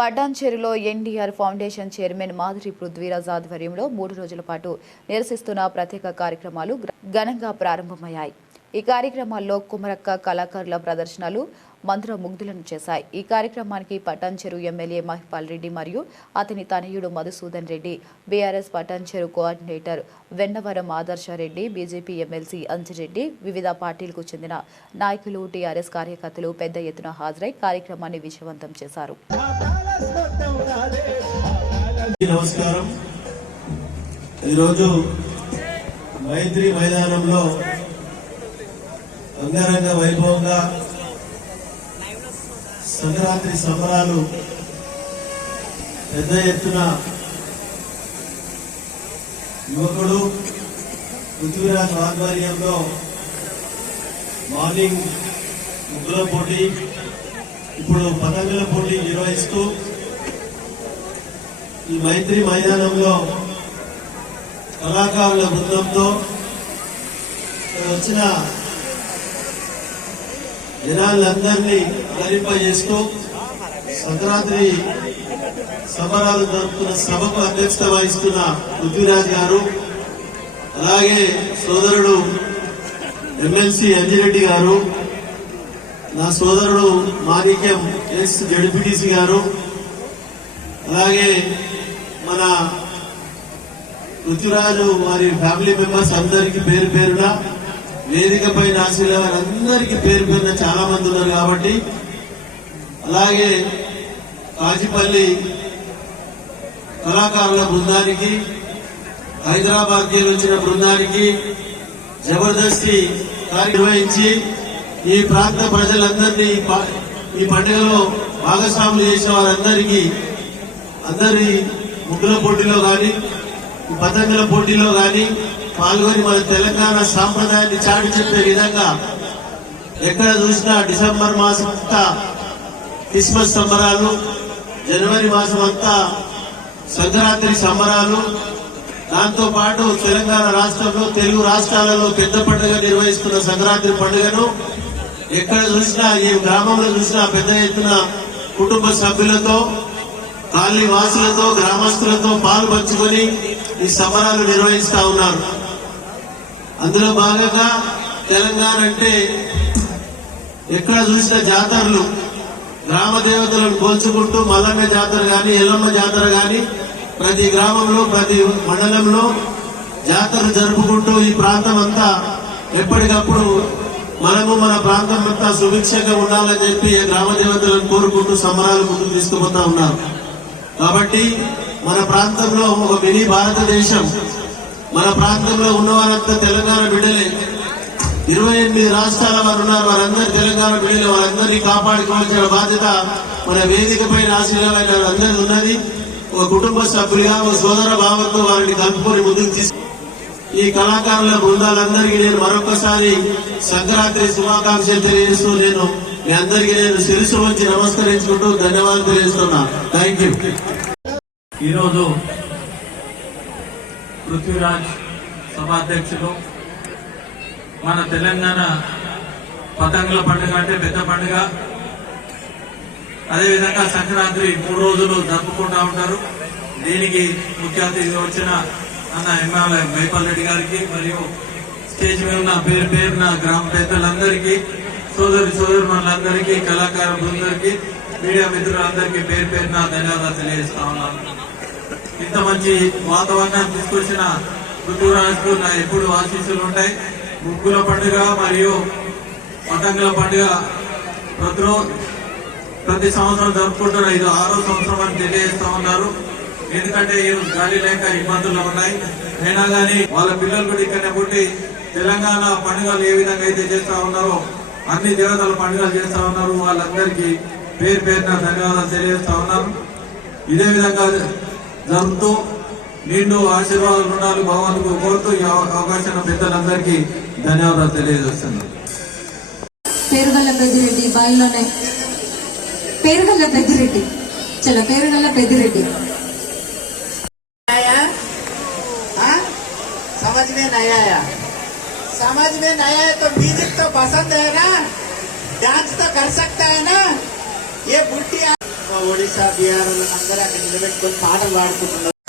పటాన్చెరులో NTR foundation chairman Madhuri Prithviraj ఆధ్వర్యంలో 3 రోజుల పాటు నిరసిస్తున్న ప్రత్యేక కార్యక్రమాలు ఘనంగా ప్రారంభమయ్యాయి. ఈ కార్యక్రమాల్లో కుమరక్క కళాకారుల ప్రదర్శనలు మంత్రముగ్ధులను చేశాయి. ఈ కార్యక్రమానికి పటాన్చెరు ఎమ్మెల్యే మహిపాల్ రెడ్డి మరియు అతని తనయుడు మధుసూదన్ రెడ్డి, బీఆర్ఎస్ పటాన్చెరు కోఆర్డినేటర్ వెన్నవరం ఆదర్శ రెడ్డి, బీజేపీ ఎమ్మెల్సీ అంజిరెడ్డి, వివిధ పార్టీలకు చెందిన నాయకులు, టీఆర్ఎస్ కార్యకర్తలు పెద్ద ఎత్తున హాజరై కార్యక్రమాన్ని విజయవంతం చేశారు. నమస్కారం. ఈరోజు మైత్రి మైదానంలో అంగరంగ వైభవంగా సంక్రాంతి సంబరాలు పెద్ద ఎత్తున యువకుడు పృథ్వీరాజ్ ఆధ్వర్యంలో మార్నింగ్ ముగ్గుల పోటీ, ఇప్పుడు పతంగుల పోటీ నిర్వహిస్తూ ఈ మైత్రి మైదానంలో కళాకారుల బృందంతో వచ్చిన జనాలందరినీ ఆలింపజేస్తూ సంక్రాంతి సంబరాలు జరుపుతున్న సభకు అధ్యక్షత వహిస్తున్న పృథ్వీరాజ్ గారు, అలాగే సోదరుడు ఎమ్మెల్సీ అంజిరెడ్డి గారు, నా సోదరుడు మాణిక్యం ఎస్ జడ్పీటీసీ గారు, అలాగే మన పృథ్వీరాజు వారి ఫ్యామిలీ మెంబర్స్ అందరికీ పేరు పేరున వేదికపై నాసిన వారందరికీ పేరు పేరున చాలా మంది ఉన్నారు కాబట్టి, అలాగే కాజిపల్లి కళాకారుల బృందానికి, హైదరాబాద్ కి వచ్చిన బృందానికి జబర్దస్తి నిర్వహించి ఈ ప్రాంత ప్రజలందరినీ ఈ పండుగలో భాగస్వాములు చేసిన వారందరికీ అందరి ముగ్గుల పోటీలో కానీ పతంగుల పోటీలో కానీ పాల్గొని మన తెలంగాణ సాంప్రదాయాన్ని చాటి చెప్పే విధంగా ఎక్కడ చూసినా డిసెంబర్ మాసం అంతా క్రిస్మస్ సంబరాలు, జనవరి మాసం అంతా సంక్రాంతి సంబరాలు, దాంతో పాటు తెలంగాణ రాష్ట్రంలో తెలుగు రాష్ట్రాలలో పెద్ద పండుగ నిర్వహిస్తున్న సంక్రాంతి పండుగను ఎక్కడ చూసినా ఈ గ్రామంలో చూసినా పెద్ద ఎత్తున కుటుంబ సభ్యులతో, కాలనీ వాసులతో, గ్రామస్తులతో పాలు పంచుకొని ఈ సంబరాలు నిర్వహిస్తా ఉన్నారు. అందులో భాగంగా తెలంగాణ అంటే ఎక్కడ చూసిన జాతరలు, గ్రామ దేవతలను పోల్చుకుంటూ మల్లన్న జాతర గాని, ఎల్లమ్మ జాతర గాని ప్రతి గ్రామంలో ప్రతి మండలంలో జాతరలు జరుపుకుంటూ ఈ ప్రాంతం అంతా ఎప్పటికప్పుడు మనము మన ప్రాంతం అంతా సుభిక్షంగా ఉండాలని చెప్పి గ్రామ దేవతలను కోరుకుంటూ సంబరాలు ముందుకు తీసుకుపోతా ఉన్నారు. కాబట్టి మన ప్రాంతంలో ఒక మినీ భారతదేశం, మన ప్రాంతంలో ఉన్నవారంతా తెలంగాణ బిడ్డలే. 28 రాష్ట్రాల వారు ఉన్నారు, వారందరూ తెలంగాణ బిడ్డలే. వారందరినీ కాపాడుకోవాల్సిన బాధ్యత మన వేదికపై ఆశీర్వాదమైన అందరిది ఉన్నది. ఒక కుటుంబ సభ్యులుగా, ఒక సోదర భావంతో వారిని కలుపుకొని ముందుకు తీసుకు ఈ కళాకారుల బృందాలందరికీ నేను మరొకసారి సంక్రాంతి శుభాకాంక్షలు తెలియజేస్తూ నేను మీ అందరికీ నేను శిరస్సు వంచి నమస్కరించుకుంటూ ధన్యవాదాలు తెలియజేస్తున్నా. Thank you. ఈరోజు పృథ్వీరాజ్ సభాధ్యక్షులు మన తెలంగాణ పతంగుల పండుగ అంటే పెద్ద పండుగ. అదేవిధంగా సంక్రాంతి 3 రోజులు జరుపుకుంటూ ఉంటారు. దీనికి ముఖ్య అతిథిగా వచ్చిన అన్న ఎమ్మెల్యే మహిపాల్ రెడ్డి గారికి మరియు స్టేజ్ మీద ఉన్న పేరు పేరున గ్రామ పెద్దలందరికీ, సోదరులందరికీ, కళాకారులందరికీ, మీడియా మిత్రులందరికీ పేరు పేరున ధన్యవాదాలు తెలియజేస్తా ఉన్నాను. ఇంత మంచి వాతావరణాన్ని తీసుకొచ్చిన పృథ్వీరాజ్కు నా ఎప్పుడు ఆశీస్సులు ఉంటాయి. ముగ్గుల పండుగ మరియు పతంగుల పండుగ ప్రతి సంవత్సరం జరుపుకుంటున్న ఇది 6వ సంవత్సరం అని తెలియజేస్తా ఉన్నారు. ఎందుకంటే ఈ గాలి లేక ఇబ్బందులు ఉన్నాయి. అయినా కానీ వాళ్ళ పిల్లలు కూడా ఇక్కడనే పుట్టి తెలంగాణ పండుగలు ఏ విధంగా అయితే చేస్తా ఉన్నారో అన్ని దేవతల పండుగలు చేస్తా ఉన్నారు. వాళ్ళందరికీ పేరు పేరున ధన్యవాదాలు తెలియజేస్తా ఉన్నారు. ఇదే విధంగా జరుపుతూ నిండు ఆశీర్వాదాలు ఉండాలి భగవంతుడు కోరుతూ ఈ అవకాశం పెద్దలందరికీ ధన్యవాదాలు తెలియజేస్తున్నాను. పేరుగల్ల పెద్దిరెడ్డి బాయిలోనే పేరుగల్ల పెద్దిరెడ్డి చలో పేరుగల్ల పెద్దిరెడ్డి समझ में नहीं आया, समझ में नहीं आया तो म्यूजिक तो पसंद है ना, डांस तो कर सकता है ना. ये बुढ़ी ఒడిశా బీహార్ అందరూ అక్కడ నిలబెట్టుకొని పాటలు పాడుకుంటున్నారు.